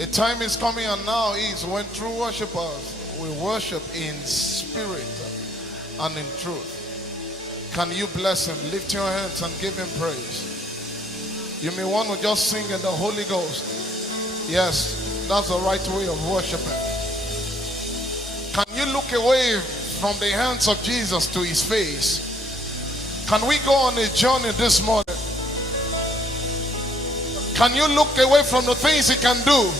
A time is coming and now is when true worshipers will worship in spirit and in truth. Can you bless him? Lift your hands and give him praise. You may want to just sing in the Holy Ghost. Yes, that's the right way of worshiping. Can you look away from the hands of Jesus to his face? Can we go on a journey this morning? Can you look away from the things he can do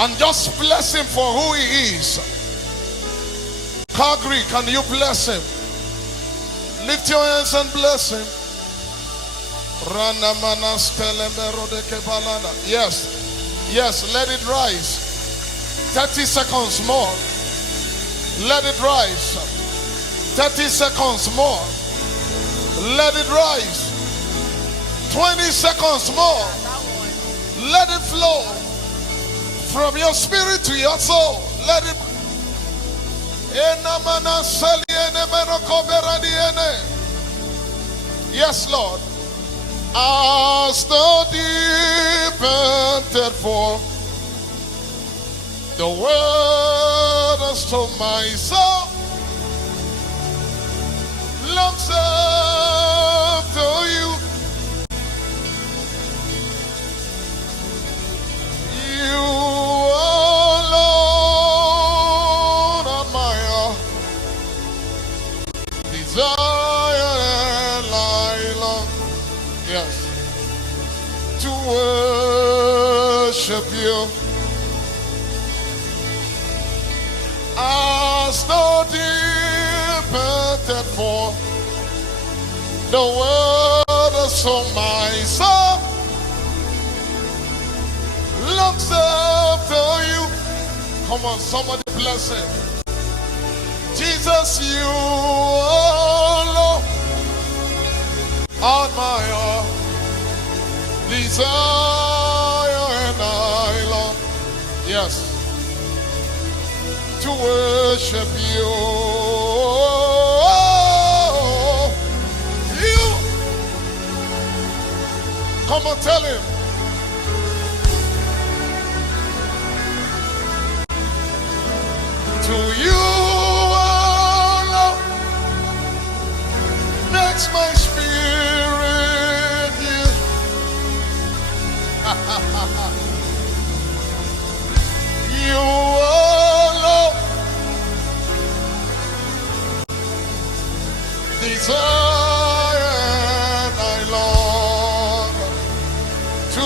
and just bless him for who he is? Calgary, can you bless him? Lift your hands and bless him. Yes, yes, let it rise. 30 seconds more. Let it rise. 30 seconds more. Let it rise. 20 seconds more. Let it flow from your spirit to your soul. Let it. Yes, Lord. As the deep panted for the waters to my soul, longs after you. You alone are my desire and I long. Yes, to worship you. As the deep panted for the waters of my soul, longs after you. Come on, somebody bless him. Jesus, you alone are my desire and I long. Yes, to worship you. You. Come on, tell him. To you alone makes my spirit yield. You alone desire and I long to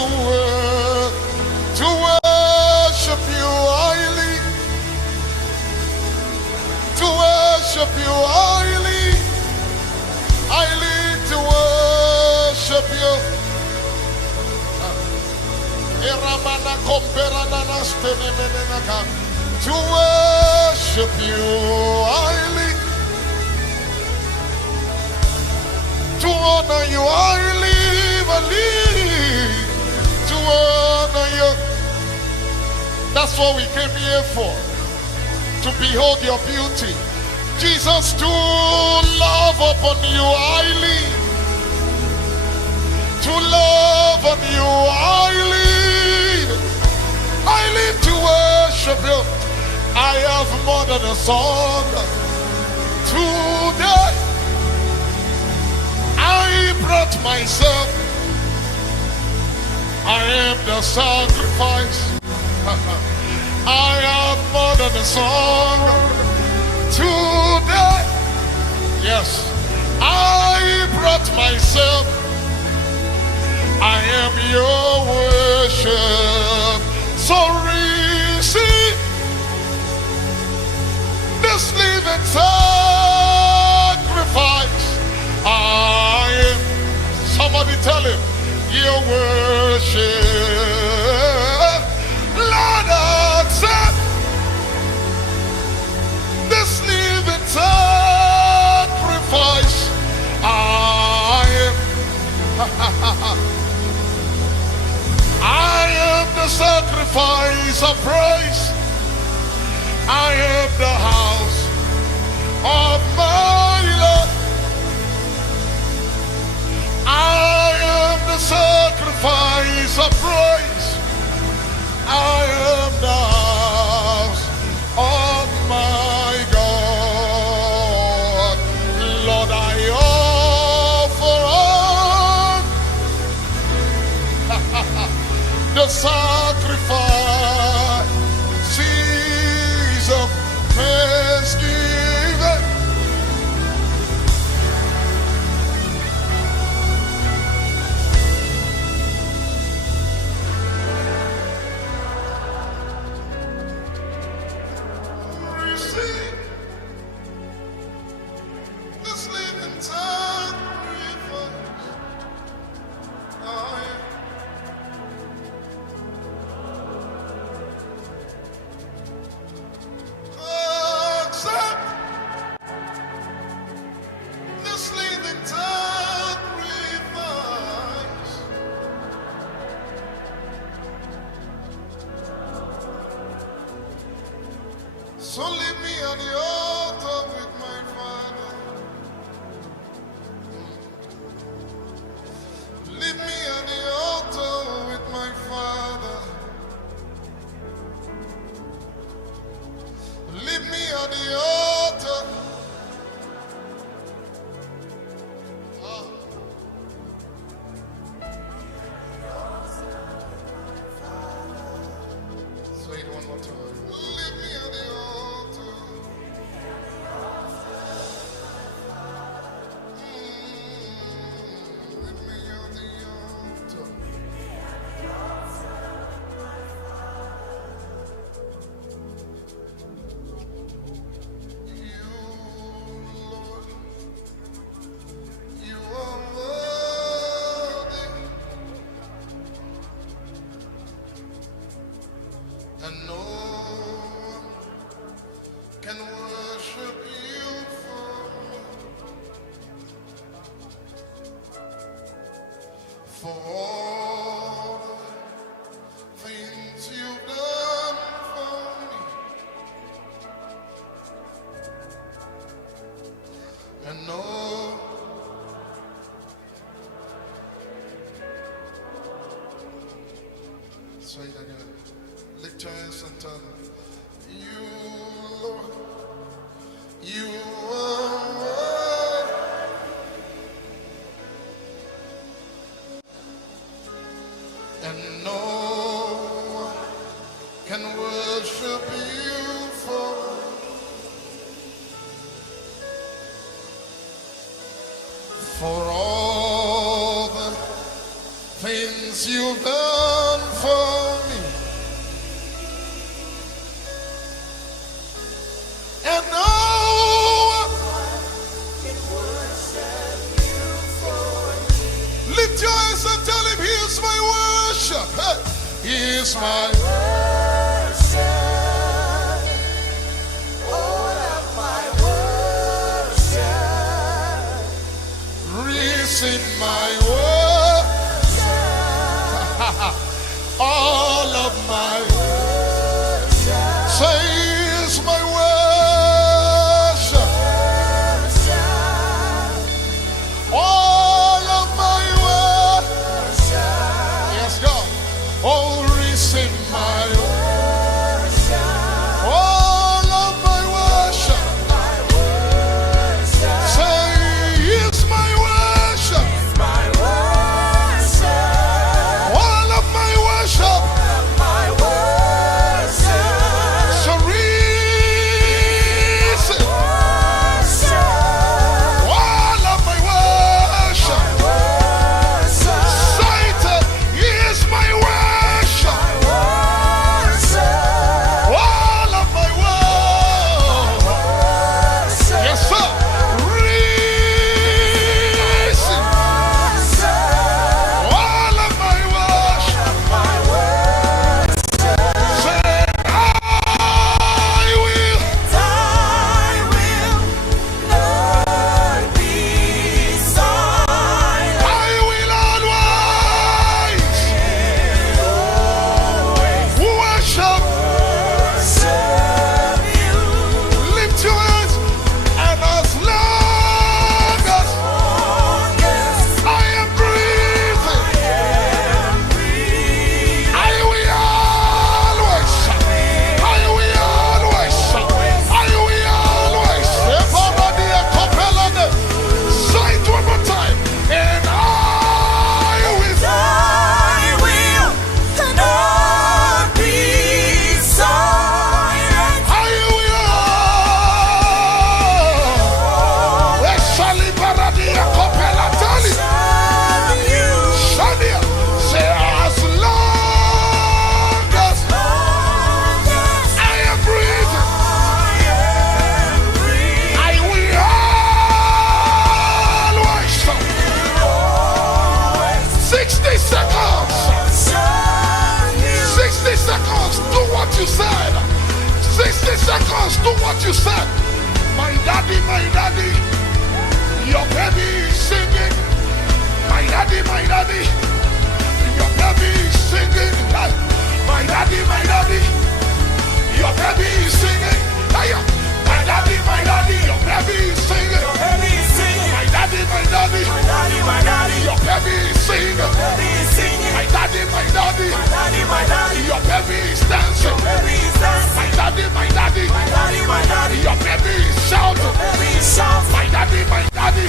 worship you highly, to worship you highly, highly to worship you. To worship you highly, to honor you highly, believe, to honor you. That's what we came here for, to behold your beauty. Jesus, to love upon you highly, to love on you highly, highly to worship you. I have more than a song today. I brought myself. I am the sacrifice. I have more than a song today. Yes, I brought myself. I am your worship. So receive this living sacrifice. I am. Somebody tell him, your worship. Lord, accept this living sacrifice. I am. I am the sacrifice of praise. I am the house of my Lord. I am the sacrifice of praise. I the sacrifices of thanksgiving. Receive this living sacrifice. Accept this living sacrifice. So leave me on the altar with my Father. Leave me on the altar with my Father. Leave me on the altar. Say it one more time. Leave me on the altar. Leave me on the altar. You, Lord, you are worthy, and no one can worship you for me. For all the things you've done for me, and no. Say it again. Lift your hands and tell them, you, Lord, you are worthy, and no one can worship you for me. For all the things you've done for me, and no one can worship you for me. Lift your hands and tell him, here's my worship. Hey, here's my worship. All of my worship. Receive my worship. All of my worship. Say, here's my worship. All of my worship. Yes, God. Oh, receive my worship. All of my worship. Say, here's my worship. All of my worship. So receive all of my worship. Say it, here's my worship. seconds, do what you said. My daddy, your baby is singing. My daddy, your baby is singing. My daddy, your baby is singing. My daddy, your baby is singing. My daddy, your baby is singing. My daddy, your baby is dancing. My daddy, your baby is shouting. My daddy,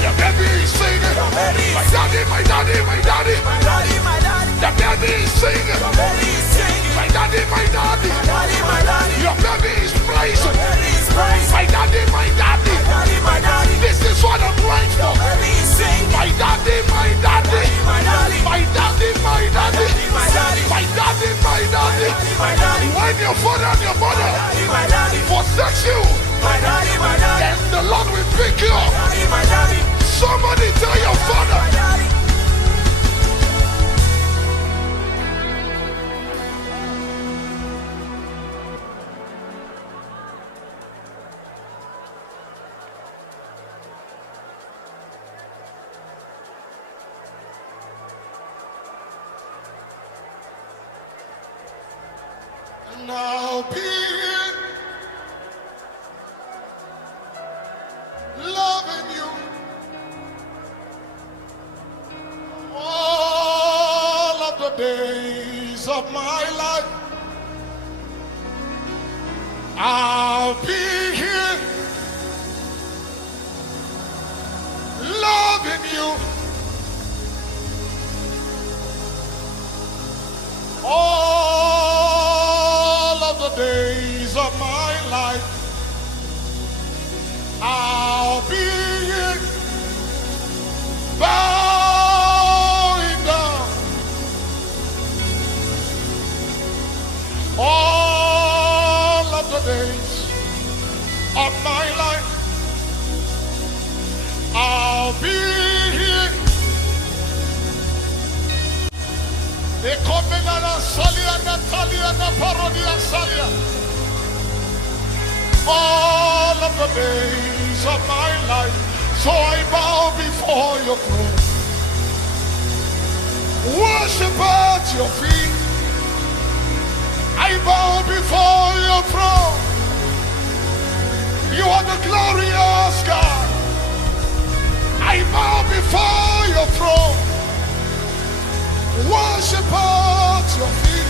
your baby is singing. My daddy, the baby is singing. My daddy, your baby is praising. My daddy, this is what I'm praying for. My daddy, when your father and your mother forsake you, then the Lord will pick you up. Somebody tell your father. Now be loving you all of the days of my life. I'll be here loving you all of the days of my life. I'll be here bowing down all of the days of my life. I'll be here. All of the days of my life, so I bow before your throne, worship at your feet. I bow before your throne. You are the glorious God. I bow before your throne, worship at your feet.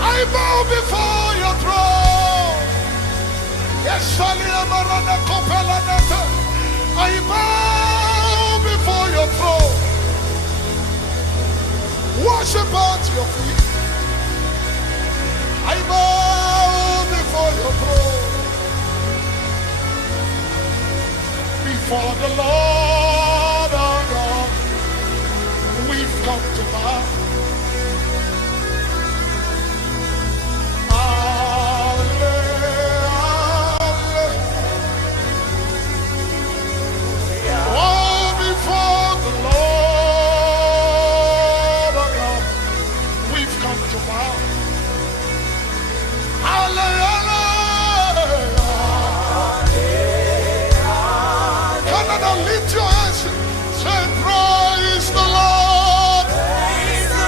I bow before your throne. Yes, I bow before your throne, worship at your feet. I bow before your throne, before the Lord our God. We've come to bow. Lift your hands, say praise the Lord. Praise the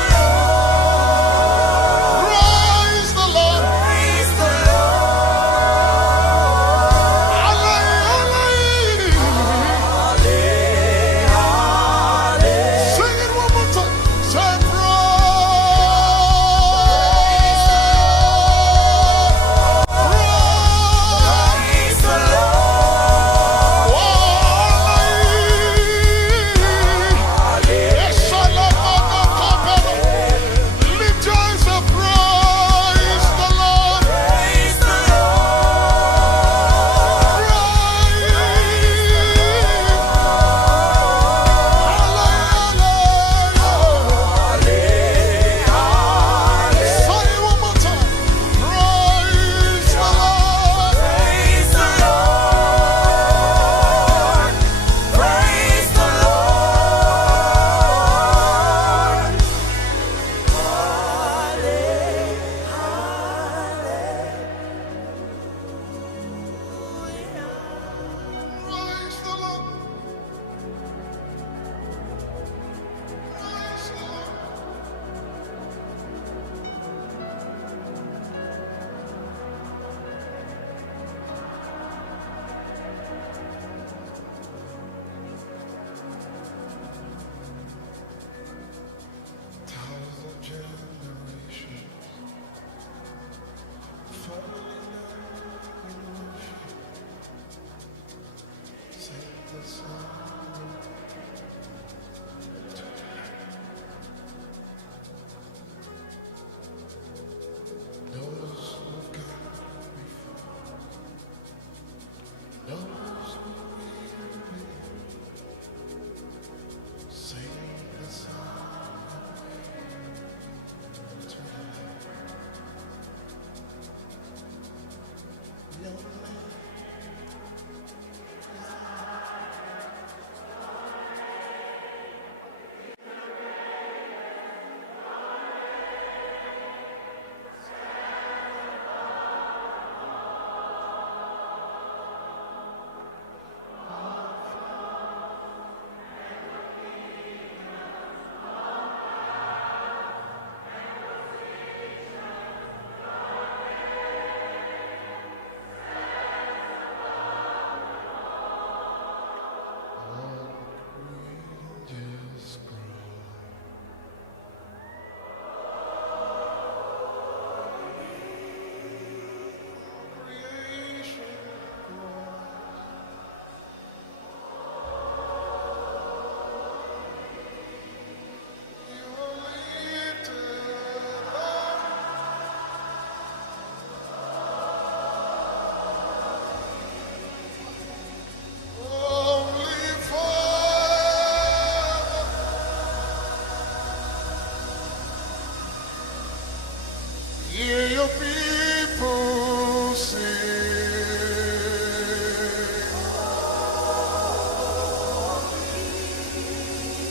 Hear your people sing.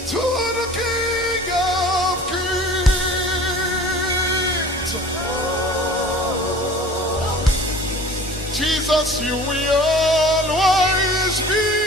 To the King of Kings. Jesus, you will always be.